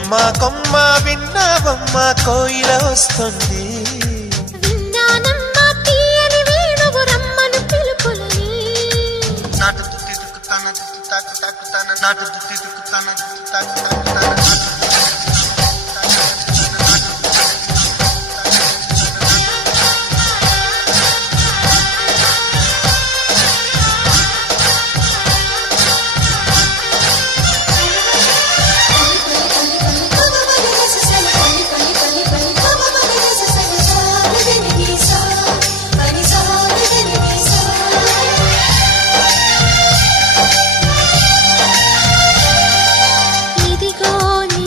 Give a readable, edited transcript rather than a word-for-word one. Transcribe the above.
కొమ్మ కొమ్మ విన్నావమ్మ కోయిల వస్తుంది. విన్నానమ్మా తీయని వేణువు రమ్మను పిలుపులని. నాటు తాకు తాకు తాకు నాటు